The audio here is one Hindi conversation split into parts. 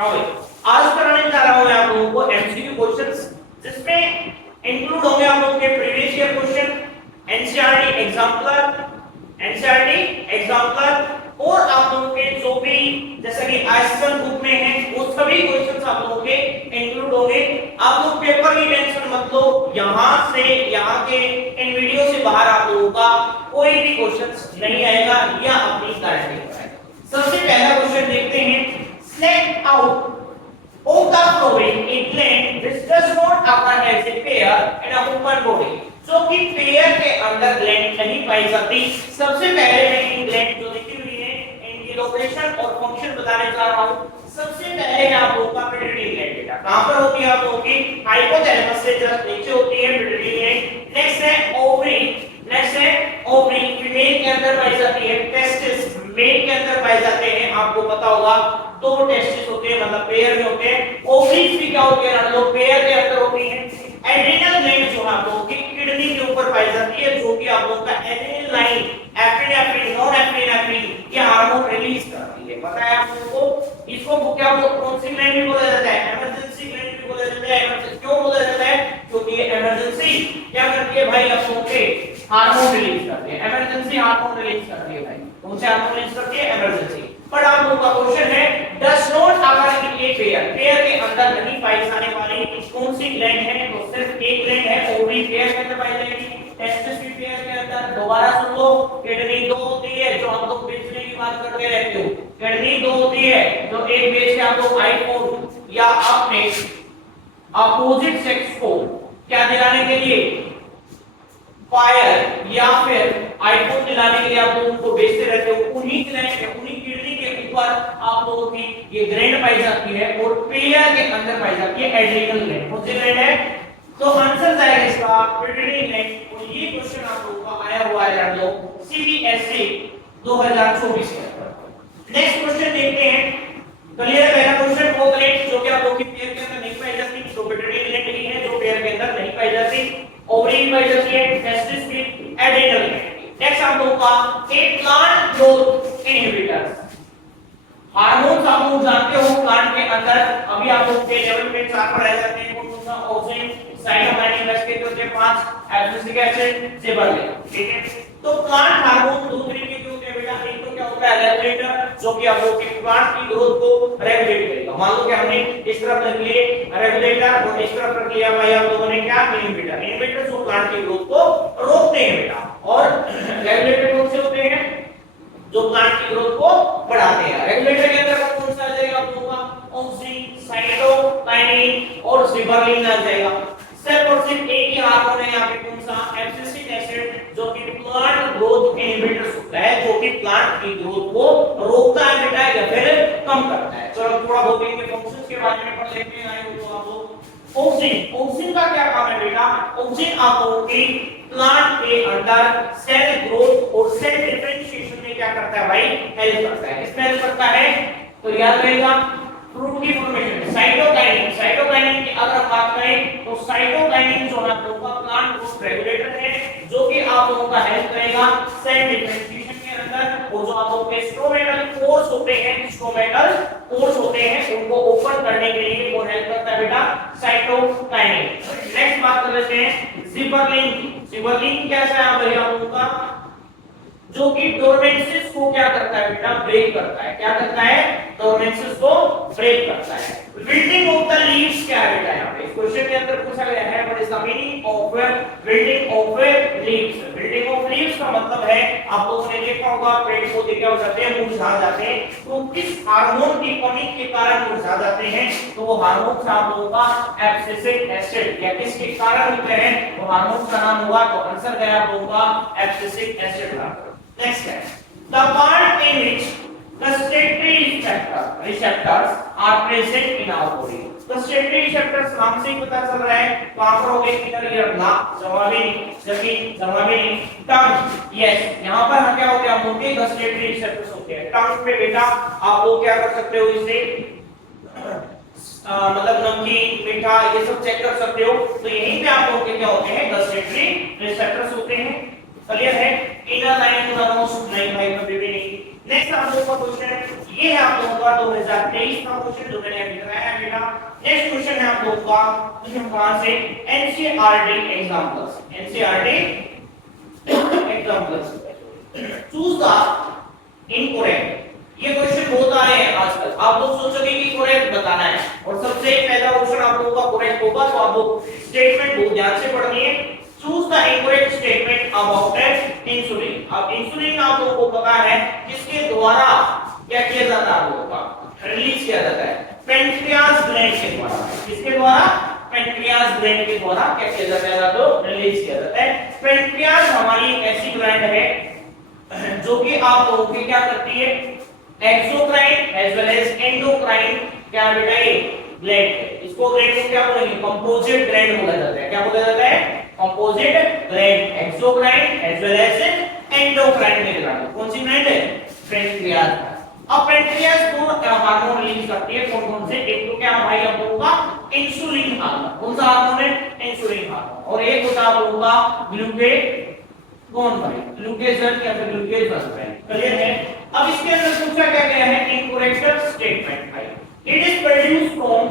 हाँ भाई, आज कराने जा रहा हूं मैं आप लोगों को एमसीक्यू क्वेश्चंस, जिसमें इंक्लूड होंगे आप लोगों के previous year question, NCERT exemplar और आप लोगों के जो भी जैसे कि आइसन बुक में है वो सभी क्वेश्चंस आप लोगों के इंक्लूड होंगे। आप लोग पेपर की टेंशन मत लो, यहां से यहां के इन वीडियो से बाहर आप लोगों का कोई भी क्वेश्चंस नहीं आएगा, या अपनी गारंटी है। सबसे पहला क्वेश्चन देखते हैं, select out of the following a gland which does not occur as a pair in a human body, जो कि पेयर के अंदर ग्लैंड नहीं पाई जाती। सबसे पहले मैं इन ग्लैंड जो लिखी हुई है इनकी लोकेशन और फंक्शन बताने जा रहा हूं। सबसे पहले है आप लोगों का पिट्यूटरी ग्लैंड, बेटा कहां पर होती है आप लोगों की? हाइपोथैलेमस से जस्ट नीचे होती है पिट्यूटरी ग्लैंड। नेक्स्ट है ओवरी, फीमेल के अंदर पाई जाती है। टेस्टिस मेल के अंदर पाए जाते हैं, आपको पता होगा दो टेस्टिस होते हैं, मतलब पेयर में होते हैं। ओवरीज भी क्या होते हैं हम लोग पेयर के अंदर होती हैं। एड्रिनल ग्लैंड जो आप लोगों की किडनी के ऊपर पाई जाती है, जो कि आप लोगों का एड्रिनल लाइन एफ्रिन नॉन एफ्रिन ये हार्मोन रिलीज करती है, पता है आप लोगों को। इसको क्या कौन सी ग्लैंड भी बोला जाता है? इमरजेंसी ग्लैंड भी बोला जाता है। क्यों बोला जाता है? क्योंकि ये इमरजेंसी क्या करती है भाई, आप लोगों के हार्मोन रिलीज करती है। इमरजेंसी हार्मोन रिलीज करती है भाई, कौन से हार्मोन रिलीज करती है? इमरजेंसी। पर आप लोगों का क्वेश्चन है does not occur in a pair के अंदर नहीं पाई जाने वाली कौन सी ग्लैंड है? तो सिर्फ एक ग्लैंड है, ओवरी पेयर के अंदर पाई जाएगी, टेस्टिस भी पेयर के अंदर। दोबारा सुन लो, किडनी दो होती है जो हम लोग बेचने की बात करते रहते हो, किडनी दो होती है जो एक बेच के आप लोग आईफोन या अपने अपोजिट सेक्स को क्या दिलाने के लिए, फायर या फिर आईफोन दिलाने के लिए आप लोगों को बेचते रहते हो। उन्हीं किडनी के ऊपर आप लोगों की ये ग्लैंड पाई जाती है और पेयर के अंदर पाई जाती है एड्रिनल ग्लैंड। कौन सी ग्लैंड है? तो आंसर जाएगा इसका पिट्यूटरी ग्लैंड। और ये क्वेश्चन आप लोगों का आया हुआ है यार लोग सीबीएसई 2024 के अंदर। नेक्स्ट क्वेश्चन देखते हैं, क्लियर है पहला क्वेश्चन? वो ग्लैंड जो कि आप लोगों की पेयर के अंदर नहीं पाई जाती, तो पिट्यूटरी ग्लैंड ही है जो पेयर के अंदर नहीं पाई जाती। ओवरी पाई जाती है, टेस्टिस भी, एड्रिनल ग्लैंड। नेक्स्ट आप लोगों का एक प्लांट ग्रोथ इनहिबिटर्स हार्मोन्स आप लोग जानते हो प्लांट के अंदर, अभी आप लोग के लेवल पे 4 पर रह जाते हैं। कौन सा? ऑक्सिन, साइटोकाइनिन, रेस्पिरेटरी होते हैं 5, एब्सिसिक एसिड, जिबरलिन, ठीक है। तो प्लांट हार्मोन दो तरीके के होते हैं बेटा, एक तो क्या होता है रेगुलेटर, जो कि आप लोग के प्लांट की ग्रोथ को रेगुलेट करेगा। मान लो कि हमने इस तरफ रख लिए रेगुलेटर और इस तरफ रख लिया भाई आप लोगों ने क्या? इनहिबिटर जो प्लांट की ग्रोथ को रोकते हैं बेटा। और रेगुलेटर कौन से होते हैं? जो प्लांट की ग्रोथ को बढ़ाते हैं। रेगुलेटर के अंदर कौन सा आ जाएगा आप लोगों का? ऑक्सिन, साइटोकाइनिन और जिबरलिन आ जाएगा। सिर्फ और सिर्फ एक ही हार्मोन है यहाँ पे, कौन सा? एब्सिसिक एसिड, जो कि प्लांट ग्रोथ इनहिबिटर होता है, जो कि प्लांट की ग्रोथ को रोकता है बेटा या फिर कम करता है। चलो थोड़ा बहुत इनके फंक्शंस के बारे में पढ़ लेते हैं। आए हो तो आप लोग ऑक्सिन का क्या काम है बेटा? ऑक्सिन आप लोगों की प्लांट के अंदर सेल ग्रोथ और सेल डिफरेंशिएशन में क्या करता है भाई? हेल्प करता है। किसमें हेल्प करता है? तो याद रहेगा फ्रूट की फॉर्मेशन। साइटोकाइनिन की अगर हम बात करें तो साइटोकाइनिन जो है आप लोगों का प्लांट ग्रोथ रेगुलेटर है, जो कि आप लोगों का हेल्प करेगा सेल डिफरेंशिएशन के अंदर। और जो आप लोगों के स्ट्रोमेटल पोर्स होते हैं उनको ओपन करने के लिए वो हेल्प करता है बेटा साइटोकाइनिन। नेक्स्ट बात कर लेते हैं जिबरलिन कैसा है भाई आप लोगों का? जो कि डोरमेंसिस को क्या करता है बेटा? ब्रेक करता है। क्या करता है? डोरमेंसिस को ब्रेक करता है। विल्टिंग ऑफ द लीव्स क्या है बेटा? यहाँ पे इस क्वेश्चन के अंदर पूछा गया है what is the meaning of wilting of leaves. Wilting of leaves का मतलब है आप लोगों ने देखा होगा पेड़ पौधे क्या हो जाते हैं? मुरझा जाते हैं। तो किस हार्मोन की कमी के कारण मुरझा जाते हैं? तो वो हार्मोन से आप लोगों का एब्सिसिक एसिड, या किसके कारण होते हैं? वो हार्मोन का नाम होगा। तो आंसर गया आप लोगों का एब्सिसिक एसिड का। Next है the part in which the statutory receptors are present in our body। तो statutory receptors नाम से ही पता चल रहा है, कहां पर होंगे? किधर? ये रखना, जवाबी टंग। यस, यहाँ पर हम क्या होते हैं? हम लोग के statutory receptors होते हैं टंग पे बेटा। आप लोग क्या कर सकते हो इसे मतलब नमकीन, मीठा ये सब चेक कर सकते हो। तो यहीं पे आप लोग के क्या होते हैं? statutory receptors होते हैं। क्लियर है? Inner lining to the nose नहीं भाई कभी भी नहीं। नेक्स्ट आप लोगों का क्वेश्चन ये है आप लोगों का 2023 का क्वेश्चन जो मैंने अभी कराया है बेटा। नेक्स्ट क्वेश्चन है आप लोगों का क्वेश्चन कहां से, NCERT examples, NCERT examples. Choose the incorrect. ये क्वेश्चन बहुत आ रहे हैं आजकल, आप लोग सोचोगे कि करेक्ट बताना है और सबसे पहला क्वेश्चन आप लोगों का करेक्ट होगा, तो आप लोग स्टेटमेंट बहुत ध्यान से पढ़नी है। Choose the incorrect statement about insulin. अब इंसुलिन आप लोगों को पता है किसके द्वारा क्या किया जाता है, आप लोगों का रिलीज किया जाता है पेनक्रियास ग्लैंड के द्वारा। किसके द्वारा, पेनक्रियास ग्लैंड के द्वारा क्या किया जाता है, तो रिलीज किया जाता है। पेनक्रियास हमारी एक ऐसी ग्लैंड है जो कि आप लोगों की क्या करती है, exocrine as well as endocrine क्या बेटा ये ग्लैंड है। इसको ग्लैंड को क्या बोलेंगे, कंपोजिट ग्लैंड बोला जाता है। क्या बोला जाता है, composite gland, exocrine as well as endocrine में ग्लैंड। कौन सी ग्लैंड है, पेनक्रियास। अब पेनक्रियास को हार्मोन रिलीज करती है, कौन कौन से, एक तो क्या भाई आप लोगों का इंसुलिन हार्मोन। कौन सा हार्मोन है, इंसुलिन हार्मोन। और एक होता है आप लोगों का ग्लूकेगॉन भाई, ग्लूकेगन या फिर ग्लूकेगन। क्लियर है। अब इसके अंदर पूछा क्या गया है, इनकरेक्ट स्टेटमेंट भाई। It is produced from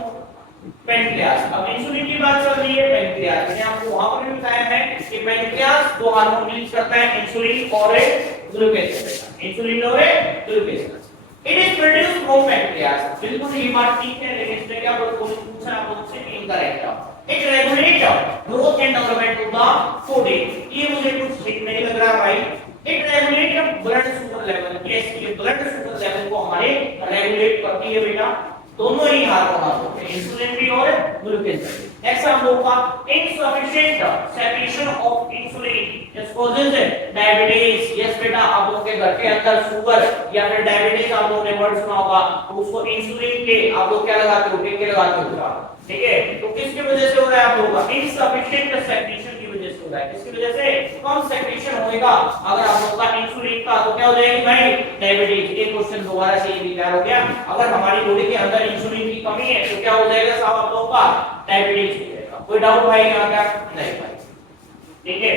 pancreas. अब इंसुलिन की बात चल रही है, पेनक्रियास मैंने आपको वहां पर भी बताया है कि पेनक्रियास दो हार्मोन रिलीज करता है, इंसुलिन और ग्लूकेगन। इंसुलिन और glucagon. It is produced from pancreas. बिल्कुल ये बात ठीक है, लेकिन इसमें क्या पूछा आप लोगों से, incorrect. It regulate growth and development of the body. ये मुझे कुछ ठीक नहीं लग रहा भाई। It regulate blood sugar level. Yes, ये ब्लड शुगर लेवल को हमारे रेगुलेट करती है बेटा। दोनों ही हार्मोन होते हैं, इंसुलिन भी और ग्लूकेगन। नेक्स्ट हम लोग का insufficient secretion of insulin is causes diabetes. Yes बेटा, आप लोगों के घर के अंदर शुगर या फिर डायबिटीज आप लोगों ने वर्ड सुना होगा, उसको इंसुलिन के आप लोग क्या लगाते हो, टीके लगाते हो। ठीक है, तो किसकी वजह से हो रहा है आप लोगों का, इनसफिशिएंट सेक्रेशन की वजह से हो रहा है। किसकी वजह से, कम सेक्रेशन होएगा अगर आप लोगों का इंसुलिन का, तो क्या हो जाएगी भाई, डायबिटीज। ये क्वेश्चन दोबारा से ये भी तैयार हो गया। अगर हमारी बॉडी के अंदर इंसुलिन की कमी है तो क्या हो जाएगा साहब आप लोगों का, डायबिटीज हो जाएगा। कोई डाउट भाई यहां क्या, नहीं भाई। ठीक है,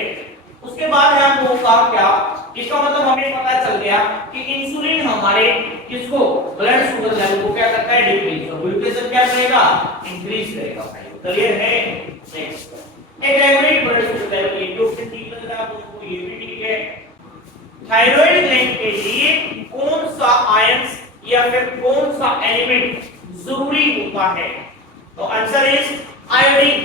उसके बाद है आप लोगों का क्या, इसका मतलब हमें पता चल गया कि इंसुलिन हमारे किसको, ब्लड शुगर लेवल को क्या करता है, डिक्रीज। और ग्लूकेगन क्या करेगा, इंक्रीज करेगा भाई। क्लियर है। नेक्स्ट, एक रेगुलेट ब्लड शुगर लेवल, ये जो ठीक लग रहा है आपको, ये भी ठीक है। थायराइड ग्लैंड के लिए कौन सा आयंस या फिर कौन सा एलिमेंट जरूरी होता है, तो आंसर इज आयोडीन।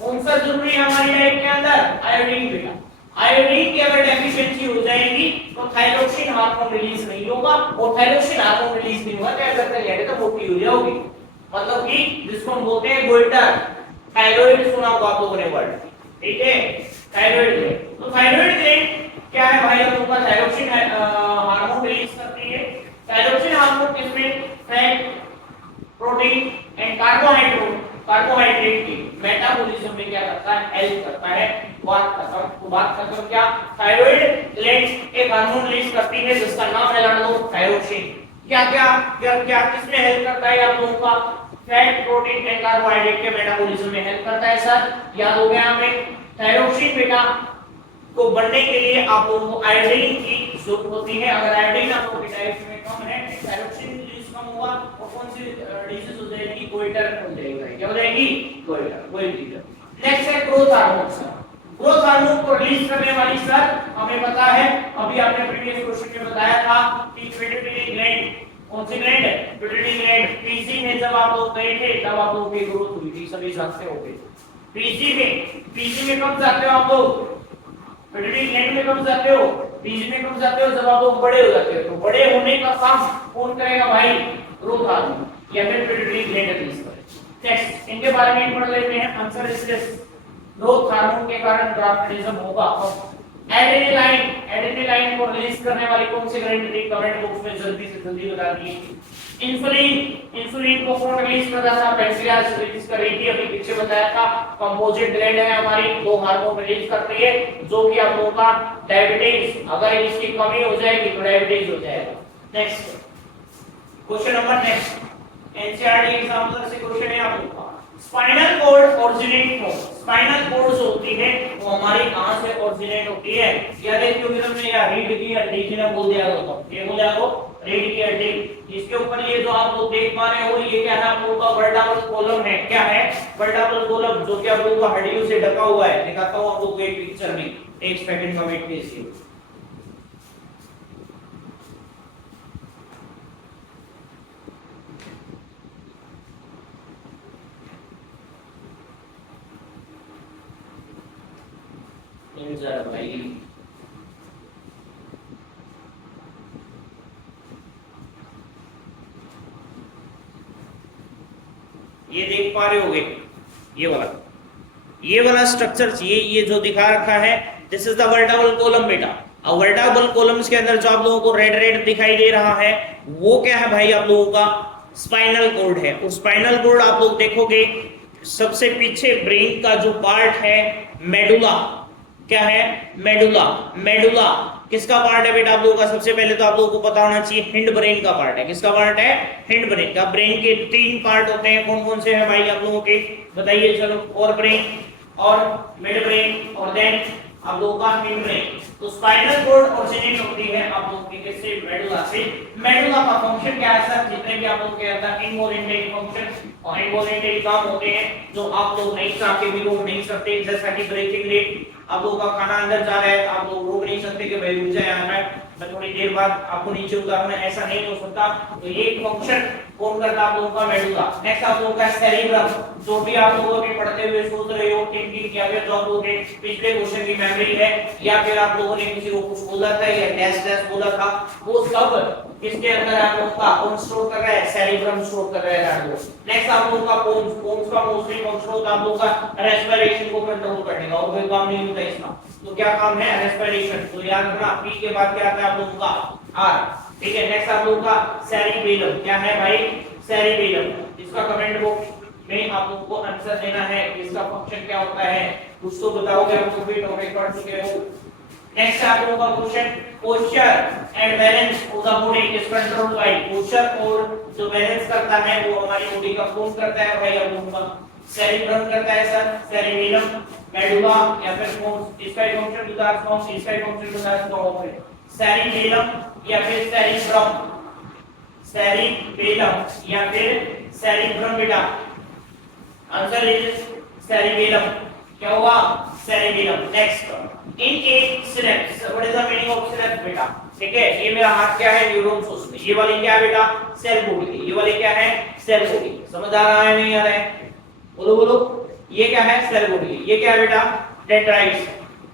कौन सा जरूरी है हमारी लाइफ के अंदर, आयोडीन बेटा। आयोडीन की अगर डेफिशिएंसी हो जाएगी तो थायरोक्सिन हार्मोन रिलीज नहीं होगा, और थायरोक्सिन हार्मोन रिलीज नहीं होगा क्या करते हैं, तो मोटी हो जाओगी। मतलब कि जिसको हम बोलते हैं गोइटर, थायराइड सुना होगा आप लोगों ने वर्ड। ठीक है, थायराइड ग्लैंड। तो थायराइड ग्लैंड क्या है भाई, हम लोग का थायरोक्सिन हार्मोन रिलीज करती है। थायरोक्सिन हार्मोन किसमें, फैट, प्रोटीन एंड कार्बोहाइड्रेट की मेटाबॉलिज्म में क्या करता है, हेल्प करता है। बात खत्म क्या, थायराइड ग्लैंड एक हार्मोन रिलीज करती है जिसका नाम है लो थायरोक्सिन। क्या क्या क्या क्या किसमें हेल्प करता है आप लोगों का, फैट, प्रोटीन एंड कार्बोहाइड्रेट के मेटाबॉलिज्म में हेल्प करता है। सर याद हो गया हमें। थायरोक्सिन बेटा को बढ़ने के लिए आप लोगों को आयोडीन की जरूरत होती है। अगर आयोडीन आप लोगों की डाइट में कम है, थायरोक्सिन रिलीज कम होगा और कौन सी डिजीज हो जाएगी, गोइटर हो जाएगी। क्या हो जाएगी, गोइटर। नेक्स्ट है growth hormone. Sir growth hormone को रिलीज करने वाली सर हमें पता है, अभी आपने प्रीवियस क्वेश्चन में बताया था कि पिट्यूटरी ग्लैंड, कौन सी ग्लैंड है, पिट्यूटरी ग्लैंड। पीसी में जब आप लोग गए थे तब आप लोगों की ग्रोथ हुई थी, सभी जानते होंगे। पीसी में कब जाते हो आप लोग, पिट्यूटरी ग्लैंड में कब जाते हो, पीसी में कब जाते हो, जब आप लोग बड़े हो जाते हो। तो बड़े होने का काम कौन करेगा भाई, ग्रोथ हार्मोन या फिर पिट्यूटरी ग्लैंड रिलीज करेगा। नेक्स्ट, इनके बारे में पढ़ लेते हैं। Answer is this, growth hormone के कारण ड्राफ्टिज्म होगा। एड्रेनालाइन को रिलीज करने वाली कौन सी ग्लैंड थी, कमेंट बॉक्स में जल्दी से जल्दी बता दीजिए। इंसुलिन को कौन रिलीज कर रहा था, पेनक्रियास रिलीज कर रही थी, अभी पीछे बताया था। कंपोजिट ग्लैंड है हमारी, दो हार्मोन रिलीज करती है जो कि आप लोगों का डायबिटीज, अगर इसकी कमी हो जाएगी तो डायबिटीज हो जाएगा। Next question number, next NCERT example से क्वेश्चन है आप लोगों का। Spinal cord originate from, spinal cord जो होती है वो हमारी कहां से ओरिजिनेट होती है? या देखिए फिर हमने या रीढ़ की हड्डी ने बोल दिया तो ये बोल दिया तो रीढ़ की हड्डी। इसके ऊपर ये जो आप लोग देख पा रहे हो ये क्या है? आप लोगों का वर्टेब्रल कॉलम है। क्या है? वर्टेब्रल कॉलम, जो कि आप लोगों का हड्डियों से ढका हुआ है। दिखाता हूं आप लोगों को एक पिक्चर में, एक सेकंड का वेट कीजिए। जरा भाई ये देख पा रहे होगे ये वाला स्ट्रक्चर, ये जो दिखा रखा है, this is the vertebral column बेटा। अब वर्टेब्रल कॉलम्स के अंदर जो आप लोगों को रेड रेड दिखाई दे रहा है वो क्या है भाई? आप लोगों का स्पाइनल कॉर्ड है। उस स्पाइनल कॉर्ड आप लोग देखोगे सबसे पीछे ब्रेन का जो पार्ट है मेडुला, क्या है? मेडुला। मेडुला किसका पार्ट है बेटा आप लोगों का? सबसे पहले तो आप लोगों को पता होना चाहिए हिंड ब्रेन का पार्ट है। किसका पार्ट है? हिंड ब्रेन का। ब्रेन के 3 पार्ट होते हैं, कौन कौन से हैं भाई आप लोगों के? बताइए चलो। फोर ब्रेन और मिड ब्रेन और देन आप लोगों का हिंड ब्रेन। तो स्पाइनल कॉर्ड ओरिजिनेट होती है आप लोगों की किससे? मेडुला से। मेडुला का फंक्शन क्या है सर? जितने भी आप लोगों के अंदर इनवॉलंटरी फंक्शन और इनवॉलंटरी काम होते हैं जो आप लोग नहीं चाहते भी रोक नहीं सकते, जैसा कि ब्रेथिंग रेट, आप लोगों का खाना अंदर जा रहा है आप लोग रोक नहीं सकते कि भाई रुक जाए यहाँ मैं थोड़ी देर बाद आपको नीचे उतारूंगा, ऐसा नहीं हो सकता। तो ये फंक्शन कौन करता है? आप लोगों का मेडुला। नेक्स्ट आप लोगों का सेरिब्रम, जो भी आप लोगों के पढ़ते हुए सोच रहे हो, थिंकिंग, या फिर जो आप लोगों के पिछले क्वेश्चन की मेमोरी है, या फिर आप लोगों ने किसी को कुछ बोला था या टेस्ट बोला था, वो सब किसके अंदर आप लोगों का कौन स्टोर कर रहा है? सेरिब्रम स्टोर कर रहा है आप लोग। नेक्स्ट आप लोगों का पोन्स का मोस्टली फंक्शन होता है आप लोगों का रेस्पिरेशन को कंट्रोल करने का, और कोई काम नहीं होता इसका। तो क्या काम है? रेस्पिरेशन। तो याद रखना पी के बाद क्या आता है आप लोगों का? आर। ठीक है। नेक्स्ट आप लोगों का सेरिबेलम, क्या है भाई? सेरिबेलम। इसका कमेंट बॉक्स में आप लोगों को आंसर देना है, इसका फंक्शन क्या होता है कुछ तो बताओगे, आप लोग भी टॉपिक पढ़ चुके हो। नेक्स्ट आप लोगों का question, posture and balance of the body is controlled by. Posture और जो बैलेंस करता है वो हमारी बॉडी का कौन करता है भाई? आप लोगों का सेरिब्रम करता है सर। सेरिबेलम, मेडुला या फिर पोन्स, इसका फंक्शन विदाउट फॉर्म, इसका फंक्शन विदाउट फॉर्म। सेरिबेलम या फिर सेरिब्रम, सेरिबेलम या फिर सेरिब्रम बेटा। Answer is cerebellum. क्या हुआ? Cerebellum. Next in A synapse, what is the meaning of synapse बेटा? ठीक है, ये मेरा हाथ क्या है? न्यूरॉन्स उसमें। ये वाली क्या है बेटा? Cell body. ये वाली क्या है? Cell body. समझ आ रहा है नहीं आ रहा है? बोलो बोलो। ये क्या है? Cell body. ये क्या है बेटा? डेंड्राइट्स।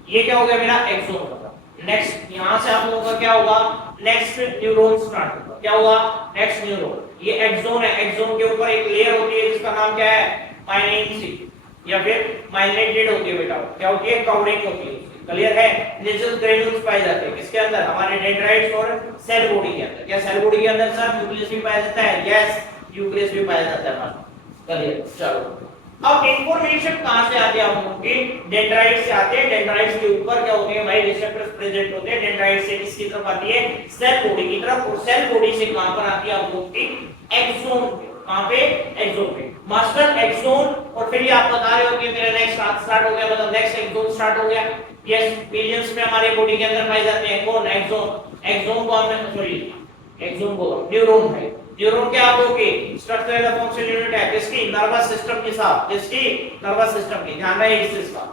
ये क्या हो गया मेरा? एक्सोन होगा। नेक्स्ट यहां से आप लोगों का क्या होगा? नेक्स्ट न्यूरॉन स्टार्ट होगा। क्या हुआ? Next neuron. ये एक्सोन है। एक्सोन के ऊपर एक लेयर होती है जिसका नाम क्या है? माइलिन सी या फिर माइलिनेटेड होती है बेटा। क्या होती है? कवरिंग होती है। क्लियर है? नेजल ग्रेन्यूल्स पाए जाते हैं किसके अंदर? हमारे डेंड्राइट्स और सेल बॉडी के अंदर। क्या सेल बॉडी के अंदर सर न्यूक्लियस भी पाया जाता है? यस, न्यूक्लियस भी पाया जाता है हमारा। क्लियर? चलो अब इंफॉर्मेशन कहां से आती है आप लोगों की? डेंड्राइट से आते हैं। डेंड्राइट्स के ऊपर क्या होते हैं भाई? रिसेप्टर्स प्रेजेंट होते हैं। डेंड्राइट से किसकी तरफ आती है? सेल बॉडी की तरफ। और सेल बॉडी से कहां पर आती है आप लोगों की? एक्सोन। कहां पे? एक्सोन पे। Master axon. और फिर ये आप बता रहे हो कि मेरा नेक्स्ट स्टार्ट हो गया, मतलब नेक्स्ट एक्सोन स्टार्ट हो गया। यस, मिलियंस में हमारे बॉडी के अंदर पाए जाते हैं। कौन? एक्सोन। एक्सोन को हमने सॉरी एक्सोन बोलो न्यूरॉन है। न्यूरॉन क्या आप लोगों की स्ट्रक्चरल फंक्शन यूनिट है किसकी? नर्वस सिस्टम के साथ। किसकी? नर्वस सिस्टम की। ध्यान रहे इस चीज का।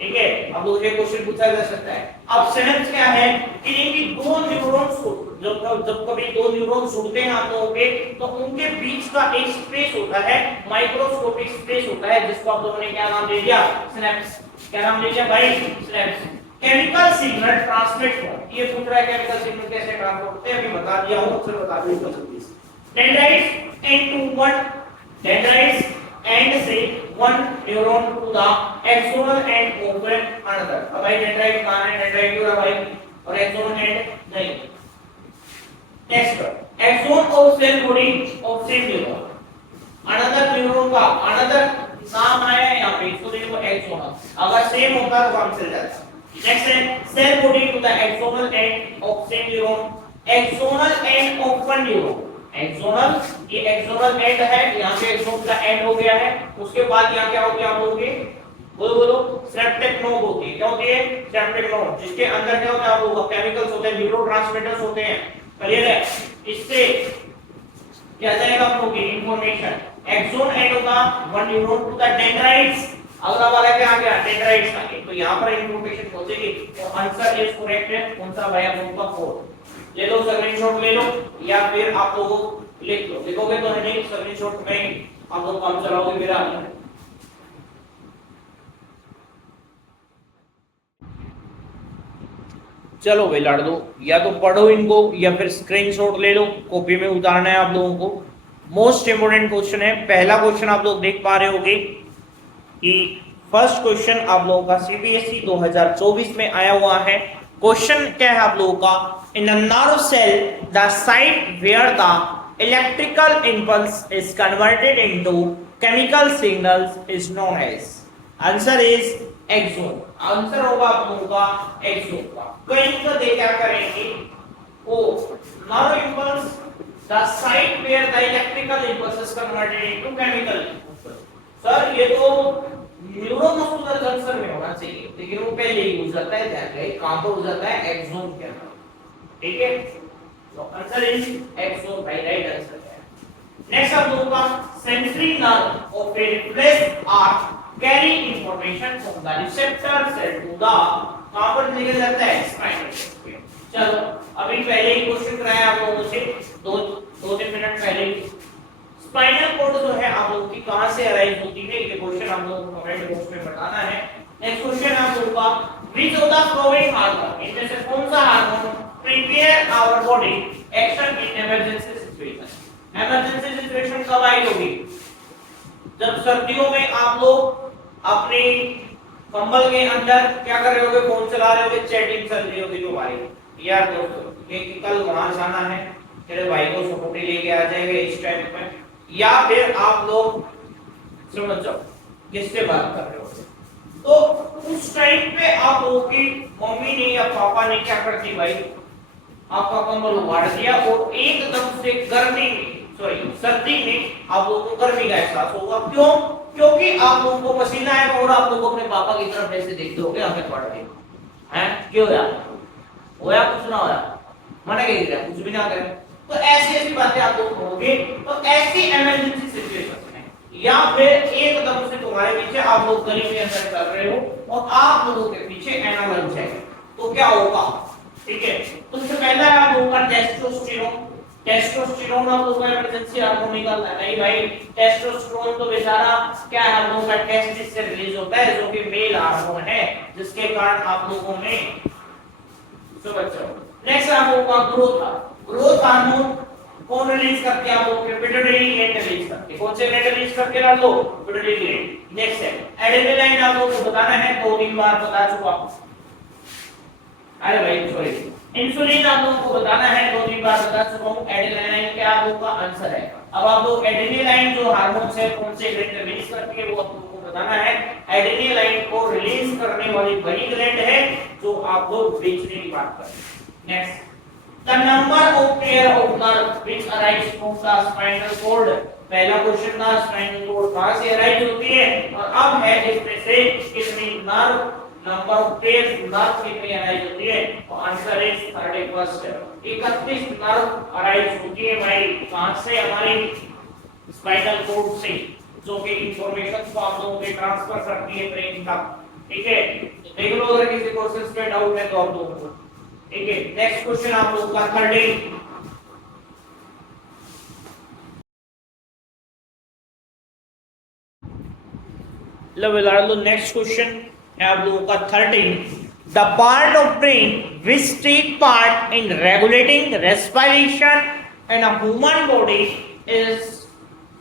ठीक है, अब लोगों से क्वेश्चन पूछा जा सकता है। अब सिनेप्स क्या है कि इनकी दो न्यूरॉन्स को जब कभी दो न्यूरॉन्स जुड़ते हैं आप लोगों के, तो उनके बीच का एक स्पेस होता है, माइक्रोस्कोपिक स्पेस होता है, जिसको आप लोगों ने क्या नाम दे दिया? सिनेप्स। क्या नाम दे दिया भाई? सिनेप्स। केमिकल सिग्नल ट्रांसमिट हो। ये पूछ रहा है केमिकल सिग्नल कैसे ट्रांसमिट होते हैं, अभी बता दिया हूं, फिर बता दूंगा। Dendrites end to one dendrites end से one neuron to the axonal end of another। अब भाई डेंड्राइट कहां है? डेंड्राइट क्यों रहा भाई? और एक्सोनल एंड नहीं। Next axon of cell body of same neuron. Another neuron का अनदर नाम आया है यहां पे, इसको देखो एक्सोनल। अगर सेम होता तो काम चल जाता। नेक्स्ट है cell body to the axonal end of same neuron. Axonal end of one neuron. Axonal, ये एक्सोनल एंड है, यहाँ पे एक्सोन का एंड हो गया है। उसके बाद यहाँ क्या हो गया आप लोगों के, बोलो बोलो, सेप्टिक नोड होती है। क्या होती है? सेप्टिक नोड, जिसके अंदर क्या होता है आप लोगों का, केमिकल्स होते हैं, न्यूरोट्रांसमीटर्स होते हैं। क्लियर है? इससे क्या जाएगा आप लोगों की इंफॉर्मेशन, एक्सोन एंड होगा one neuron to the dendrites, अगला वाला क्या आ गया, डेंड्राइट्स का। तो यहाँ पर इंफॉर्मेशन पहुंचेगी। तो आंसर इज करेक्ट है कौन सा भाई, आप लोगों का 4। ले लो स्क्रीनशॉट ले लो, या फिर आप लोगों लिख लो, लिखोगे तो नहीं स्क्रीनशॉट में आप लोग काम चलाओगे मेरा। चलो भाई लड़ दो, या तो पढ़ो इनको या फिर स्क्रीनशॉट ले लो, कॉपी में उतारना है आप लोगों को। मोस्ट इंपोर्टेंट क्वेश्चन है। पहला क्वेश्चन आप लोग देख पा रहे होंगे कि फर्स्ट क्वेश्चन आप लोगों का सीबीएसई 2024 में आया हुआ है। क्वेश्चन क्या है आप लोगों का, in a nerve cell the site where the electrical impulse is converted into chemical signals is known as. Answer is axon. Answer होगा आप लोगों का एक्सोन का। कहीं तो दे क्या करेंगे, ओ nerve impulse the site where the electrical impulse is converted into chemical impulse. Sir ये तो न्यूरोमस्कुलर जंक्शन में होना चाहिए, लेकिन वो पहले ही हो जाता है, ध्यान रहे कहां पर हो जाता है, एक्सोन के अंदर। ठीक है, तो answer is axon, right answer है। नेक्स्ट आप लोगों का sensory nerve of a reflex arc carry information from the receptor cell to the, कहां पर निकल जाता है, स्पाइनल कोड। चलो अभी पहले ही क्वेश्चन कराया आप लोगों से 2-3 मिनट पहले। स्पाइनल कोड जो है आप लोगों की कहां से अराइज होती है, ये क्वेश्चन आप लोगों को कमेंट बॉक्स में बताना है। नेक्स्ट क्वेश्चन आप लोगों का, which of the following hormone, इनमें से कौन सा hormone prepare our body action in emergency situation. Emergency situation कब आई होगी, जब सर्दियों में आप लोग अपने कंबल के अंदर क्या कर रहे होगे, फोन चला रहे होगे, चैटिंग चल रही होगी तुम्हारी, यार दोस्तों कि कल वहां जाना है, तेरे भाई को स्कूटी लेके आ जाएगा इस टाइम पे, या फिर आप लोग समझ जाओ किससे बात कर रहे हो। तो उस टाइम पे आप लोगों की मम्मी ने या पापा ने क्या करती भाई, आपका कंबल उतार दिया और एकदम से गर्मी सर्दी में आप लोगों को गर्मी का एहसास होगा। क्यों? क्योंकि आप लोगों को पसीना आएगा और आप लोग अपने पापा की तरफ ऐसे देखते होगे, आंखें पड़ रही हैं, क्यों यार होया, कुछ ना होया, मना कह रहा कुछ भी ना करे। तो ऐसी ऐसी बातें आप लोग कहोगे। तो ऐसी इमरजेंसी सिचुएशन में या फिर एकदम से तुम्हारे पीछे आप लोग गली के अंदर चल रहे हो और आप लोगों के पीछे एनालॉग है, तो क्या होगा, ठीक है। तो सबसे पहला है आप लोगों का टेस्टोस्टेरोन। टेस्टोस्टेरोन आप लोगों का इमरजेंसी हार्मोन निकलता है, नहीं भाई टेस्टोस्टेरोन तो बेचारा क्या है, आप लोगों का टेस्टिस से रिलीज होता है, जो कि मेल हार्मोन है, जिसके कारण आप लोगों में तो बच्चों। नेक्स्ट आप लोगों का ग्रोथ हार्मोन कौन रिलीज करते हैं, आप लोग के पिट्यूटरी ग्लैंड रिलीज करते हैं। कौन से ग्लैंड रिलीज करके ला लो, पिट्यूटरी ग्लैंड। नेक्स्ट है एड्रेनालाइन, आप लोगों को बताना है, 2-3 बार बता चुका हूं। अरे भाई सॉरी, इंसुलिन आप लोगों को बताना है, 2-3 बार बता चुका हूं। एड्रेनालाइन क्या आप लोगों का आंसर है। अब आप लोग एड्रेनालाइन जो हार्मोन है कौन से ग्लैंड रिलीज करती है वो आप लोगों को बताना है। एड्रेनालाइन को रिलीज करने वाली वही ग्लैंड है जो आप लोग बेचने की बात कर रहे हैं। Next, the number of pair of nerve which arise from the spinal cord। पहला क्वेश्चन था स्पाइनल कोड कहां से अराइज होती है, और अब है इसमें से कितनी nerve, number of pair nerve कितनी अराइज होती है, तो आंसर इज 31। 31 नर्व अराइज होती है भाई, कहां से, हमारी स्पाइनल कोड से, जो कि इंफॉर्मेशन को आप लोगों के ट्रांसफर करती है ब्रेन तक। ठीक है, देख लो अगर किसी क्वेश्चन पे डाउट है तो आप लोगों को। ठीक है, नेक्स्ट क्वेश्चन आप लोगों का 13। लो लो, नेक्स्ट क्वेश्चन है आप लोगों का 13। The part of brain which take part in regulating respiration in a human body is,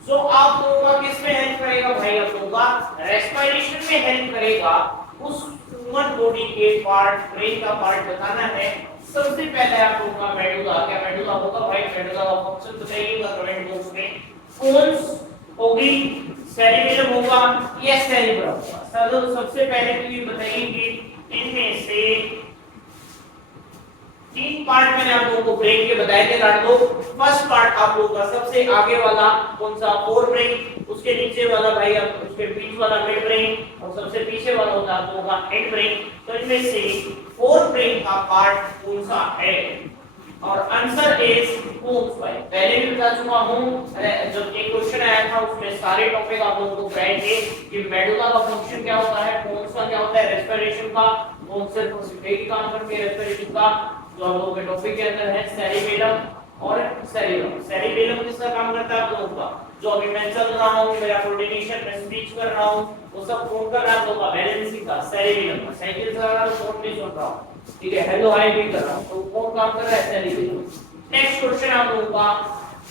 so आप लोगों का किस में हेल्प करेगा भाई, आप लोगों का रेस्पिरेशन में हेल्प करेगा। उस ह्यूमन बॉडी के पार्ट, ब्रेन का पार्ट बताना है। सबसे पहले आप लोगों का मेडुला, क्या मेडुला होगा भाई, मेडुला का फंक्शन बताइएगा कमेंट बॉक्स में। फोन्स होगी, सेरिबेलम होगा या सेरिब्रम होगा। सबसे पहले तो ये बताइए कि इनमें से तीन पार्ट मैंने आप लोगों को ब्रेन के बताए थे काट दो। फर्स्ट पार्ट आप लोगों का सबसे आगे वाला कौन सा, फोर ब्रेन, उसके नीचे वाला भाई आप उसके बीच वाला मिड ब्रेन और सबसे पीछे वाला होता है आप लोगों का एंड ब्रेन। तो इनमें से फोर ब्रेन का पार्ट कौन सा है? और आंसर इज कोन्स भाई। पहले भी बता चुका हूं, जब एक क्वेश्चन आया था उसमें सारे टॉपिक आप लोगों को बताए थे कि मेडुला का फंक्शन क्या होता है, कोन्स का क्या होता है, रेस्पिरेशन का, कौन सिर्फ सिर्कुलेटरी काम करके रेस्पिरेशन का, जो आप लोगों के टॉपिक के अंदर है सेरिबेलम और सेरिबेलम। सेरिबेलम किसका काम करता है आप लोगों का, जो अभी मैं चल रहा हूं, मेरा कोऑर्डिनेशन में स्पीच कर रहा हूं, वो सब कौन कर रहा है आप लोगों का, बैलेंसिंग का सेरिबेलम का। साइकिल चला रहा हूं तो फोन नहीं सुन रहा हूं, ठीक है, हेलो हाय भी कर रहा हूं, तो कौन काम कर रहा है, सेरिबेलम। नेक्स्ट क्वेश्चन आप लोगों का,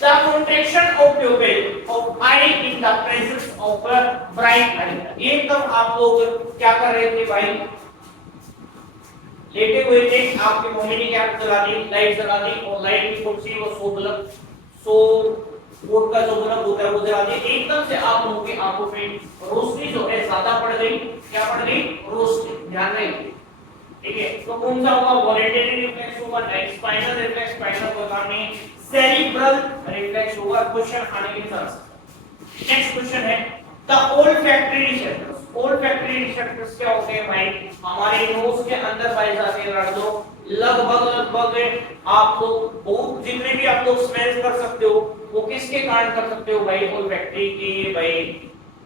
the contraction of pupil of eye in the presence of a bright light। एकदम आप लोग क्या कर रहे थे भाई, लेटे हुए थे, आपकी मम्मी ने क्या जला दी, लाइट जला दी, और लाइट की कौन सी, वो सो बल्ब, सो बोर्ड का जो बल्ब होता है वो जला दिया। एकदम से आप लोगों की आंखों पे रोशनी जो है ज्यादा पड़ गई, क्या पड़ गई, रोशनी, ध्यान रखिए, ठीक है। तो कौन सा होगा, वॉलेंटरी रिफ्लेक्स होगा, स्पाइनल रिफ्लेक्स, स्पाइनल को सामने सेरिब्रल रिफ्लेक्स होगा। क्वेश्चन आने के साथ नेक्स्ट क्वेश्चन है, the olfactory receptors. Olfactory receptors क्या होते हैं भाई, हमारे नोज के अंदर पाए जाते हैं लड़कों। लगभग आप लोग बहुत जितने भी आप लोग स्मेल कर सकते हो वो किसके कारण कर सकते हो भाई, ओल्फैक्टरी की। भाई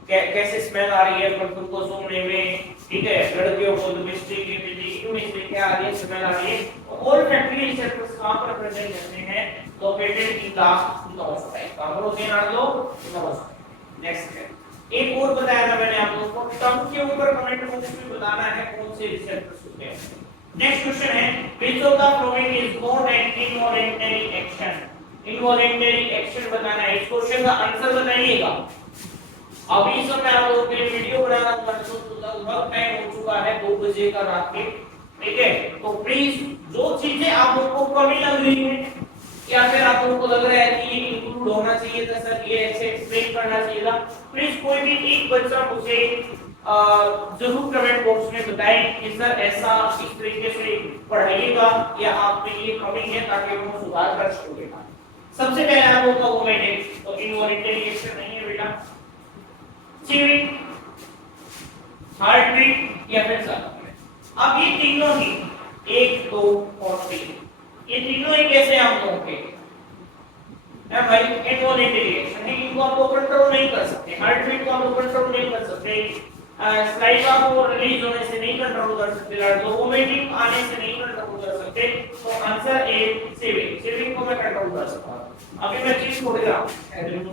कैसे स्मेल आ रही है परफ्यूम को सूंघने में, ठीक है, लड़कियों को लिपस्टिक की लिपस्टिक में क्या आ रही है, स्मेल आ रही है। ओल्फैक्टरी रिसेप्टर्स कहां पर प्रेजेंट रहते हैं, लोकेटेड इन द नोज। कहां पर होते हैं नोज। नेक्स्ट है, एक और बताया था मैंने आप लोगों को, टंग के ऊपर कमेंट बॉक्स में बताना है कौन से रिसेप्टर्स होते हैं। नेक्स्ट क्वेश्चन है, which of the following is more than involuntary action. Involuntary action बताना है, इस क्वेश्चन का आंसर बताइएगा। अभी सब मैं आप लोगों के लिए वीडियो बना रहा हूं, तो लगभग टाइम हो चुका है 2 बजे का रात के, ठीक है। तो प्लीज जो चीजें आप लोगों को कमी लग रही है या फिर आप लोगों को लग रहा है कि ये इंक्लूड होना चाहिए था सर, ये ऐसे एक्सप्लेन करना चाहिए था, प्लीज कोई भी एक बच्चा मुझे जरूर कमेंट बॉक्स में बताएं कि सर ऐसा इस तरीके से पढ़ाइएगा या आप में ये कमी है, ताकि हम सुधार कर सकें। सबसे पहले आप लोगों का वोमेटिक, तो इनवॉलंटरी एक्शन नहीं है बेटा, चीविंग, हार्ट बीट या फिर साथ। अब ये तीनों ही 1 2 और 3, ये तीनों ही कैसे हम लोगों के है भाई, इनवॉलंटरी एक्शन है, इनको आप लोग कंट्रोल नहीं कर सकते। हार्ट बीट को आप लोग कंट्रोल नहीं कर सकते, स्लाइवा को रिलीज होने से नहीं कंट्रोल कर सकते, वोमिटिंग आने से नहीं कंट्रोल कर सकते। तो आंसर ए चीविंग, चीविंग को मैं कंट्रोल कर सकता हूं। अभी मैं चीज छोड़ रहा हूं,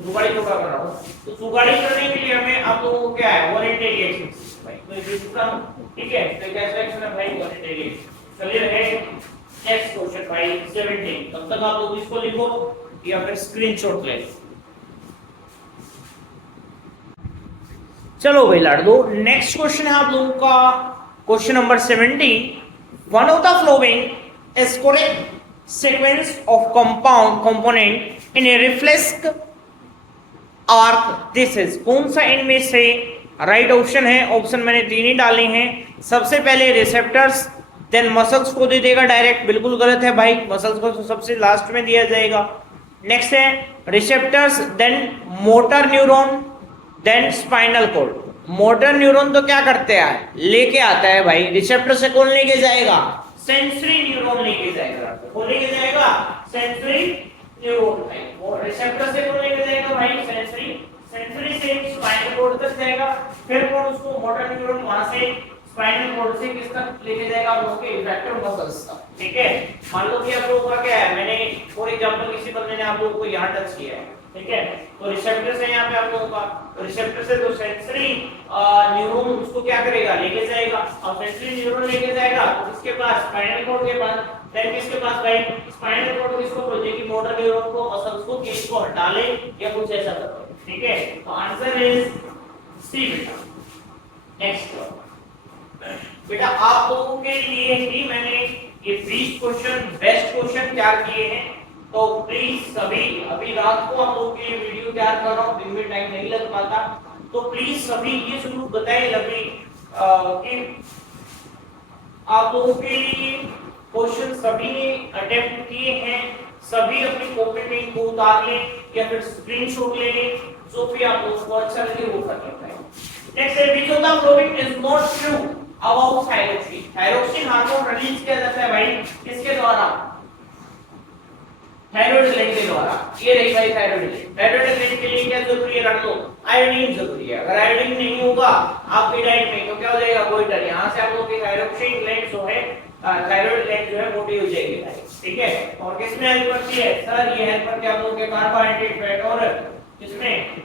जुगाड़ी छोड़ा कर रहा हूं, तो जुगाड़ी करने के लिए हमें आप लोगों को क्या है, वॉलंटरी एक्शन भाई, तो ये इसका ठीक है, तो कैसे एक्शन है भाई, वॉलंटरी एक्शन। चलिए है नेक्स्ट क्वेश्चन भाई 17। तब तक आप लोग इसको लिखो या फिर स्क्रीनशॉट ले लो। चलो भाई लाड़ दो, नेक्स्ट क्वेश्चन है आप लोगों का question number 17। One of the following is correct sequence of component in a reflex arc, this is। कौन सा इनमें से राइट ऑप्शन है? ऑप्शन मैंने 3 ही डाले हैं। सबसे पहले रिसेप्टर्स, देन मसल्स को दे देगा डायरेक्ट, बिल्कुल गलत है भाई, मसल्स को तो सबसे लास्ट में दिया जाएगा। नेक्स्ट है receptors, then motor neuron, then spinal cord. Motor neuron तो क्या करते हैं, लेके आता है भाई, रिसेप्टर से कौन लेके जाएगा, सेंसरी न्यूरॉन लेके जाएगा। कौन लेके जाएगा, सेंसरी न्यूरॉन भाई। और रिसेप्टर से कौन लेके जाएगा भाई, सेंसरी, सेंसरी से स्पाइनल कॉर्ड तक जाएगा, फिर कौन उसको मोटर न्यूरॉन वहां से स्पाइनल कॉर्ड से किस तक लेके जाएगा, आप लोगों के इफेक्टर मसल्स तक, ठीक है। मान लो कि आप लोगों का क्या है, मैंने फॉर एग्जांपल किसी बंदे ने आप लोगों को यहां टच किया है, ठीक है, तो रिसेप्टर से यहाँ पे आप लोगों का, रिसेप्टर से तो सेंसरी न्यूरॉन उसको क्या करेगा, लेके जाएगा, और सेंसरी न्यूरॉन लेके जाएगा तो किसके पास, स्पाइनल कॉर्ड के पास, देन किसके पास भाई, स्पाइनल कॉर्ड किसको बोलते हैं कि मोटर न्यूरॉन को, मसल्स को, केस को हटा ले या कुछ ऐसा करो, ठीक है। तो आंसर इज सी बेटा। नेक्स्ट बेटा आप लोगों के लिए ही मैंने ये 20 क्वेश्चन बेस्ट क्वेश्चन तैयार किए हैं, तो प्लीज सभी, अभी रात को आप लोगों के लिए वीडियो तैयार कर रहा हूँ, दिन में टाइम नहीं लग पाता, तो प्लीज सभी ये जरूर बताएं लवली कि आप लोगों के लिए क्वेश्चन सभी ने अटेम्प्ट किए हैं, सभी अपनी कॉपी में इनको उतार लें या फिर स्क्रीनशॉट ले लें, जो भी आप लोगों को अच्छा लगे वो कर सकते हैं। नेक्स्ट है which of the following is not true about thyroxine. Thyroxine hormone release किया जाता है भाई किसके द्वारा? थायराइड ग्लैंड के द्वारा। ये रही भाई थायराइड ग्लैंड। थायराइड ग्लैंड के लिए क्या जरूरी है? रख लो आयोडीन जरूरी है। अगर आयोडीन नहीं होगा आपकी डाइट में तो क्या हो जाएगा? गोइटर। यहां से आप लोगों की थायरोक्सिन ग्लैंड जो है थायराइड ग्लैंड जो है मोटी हो जाएगी भाई, ठीक है। और किसमें हेल्प करती है सर? ये हेल्प करती है आप लोगों के कार्बोहाइड्रेट, फैट और किसमें?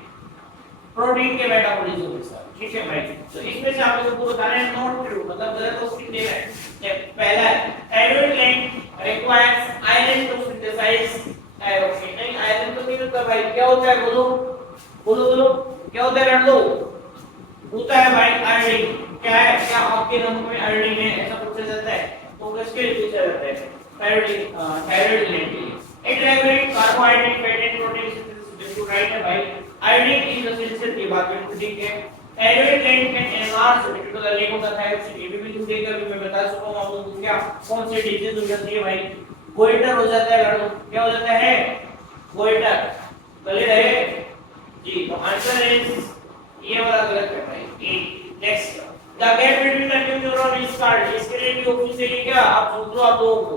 प्रोटीन के मेटाबॉलिज्म में सर, ठीक है भाई। तो इसमें से आप लोगों को बताना है नॉट ट्रू, मतलब गलत क्वेश्चन दे रहा है। पहला है thyroid gland requires iron to synthesize thyroxine. नहीं आयरन तो नहीं होता भाई, क्या होता है? बोलो बोलो बोलो, क्या होता है? रट लो। होता है भाई आयोडीन। क्या है? क्या आपके नमक में आयोडीन है ऐसा पूछा जाता है? तो किसके लिए पूछा जाता है? थायराइड ग्लैंड के लिए। It regulate carbohydrate, fat and protein synthesis. बिल्कुल राइट है भाई। आयोडीन इज एसेंशियल, की बात बिल्कुल ठीक है। Thyroid gland can enlarge due to the lack of the thyroxine. ये भी बिल्कुल ठीक है, अभी मैं बता चुका हूं आप लोगों को क्या कौन सी डिजीज हो जाती है भाई? गोइटर हो जाता है लड़कों। क्या हो जाता है? गोइटर। क्लियर है जी? तो आंसर इज ये वाला गलत है भाई। Next the gap between the two neuron is called. इसके लिए भी ऑप्शन चाहिए क्या? आप सोच लो आप लोगों को।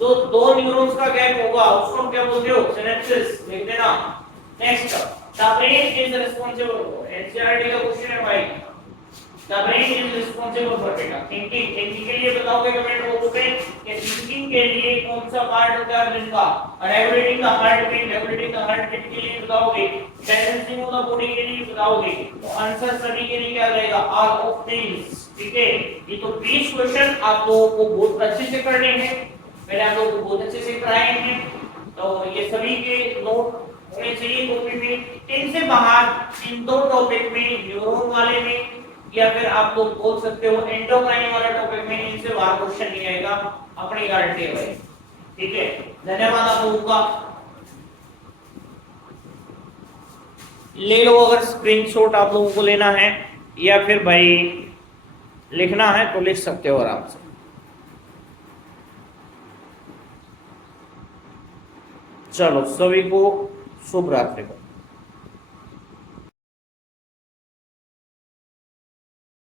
जो दो न्यूरॉन्स का गैप होगा उसको हम क्या बोलते हो? सिनेप्सिस। लिख देना। Next the brain is responsible. NCERT का क्वेश्चन है भाई। The brain is responsible for बेटा थिंकिंग। थिंकिंग के लिए बताओगे कमेंट बॉक्स में कि थिंकिंग के लिए कौन सा पार्ट होता है ब्रेन का? Regulating the heart beat. Regulating the heart beat के लिए बताओगे। बैलेंसिंग ऑफ द बॉडी के लिए बताओगे। तो आंसर सभी के लिए क्या रहेगा? ऑल ऑफ दीस, ठीक है। ये तो 20 क्वेश्चन आप लोगों को बहुत अच्छे से करने हैं, मैंने आप लोगों को बहुत अच्छे से कराए हैं। तो ये सभी के नोट होने चाहिए कॉपी में। इनसे बाहर इन दो टॉपिक में, न्यूरॉन वाले में या फिर आप लोग बोल सकते हो एंडोक्राइन वाले टॉपिक में, इनसे बाहर क्वेश्चन नहीं आएगा, अपनी गारंटी है भाई, ठीक है। धन्यवाद आप लोगों का। ले लो, अगर स्क्रीनशॉट आप लोगों को लेना है या फिर भाई लिखना है तो लिख सकते हो आराम से। चलो सभी को शुभ रात्रि।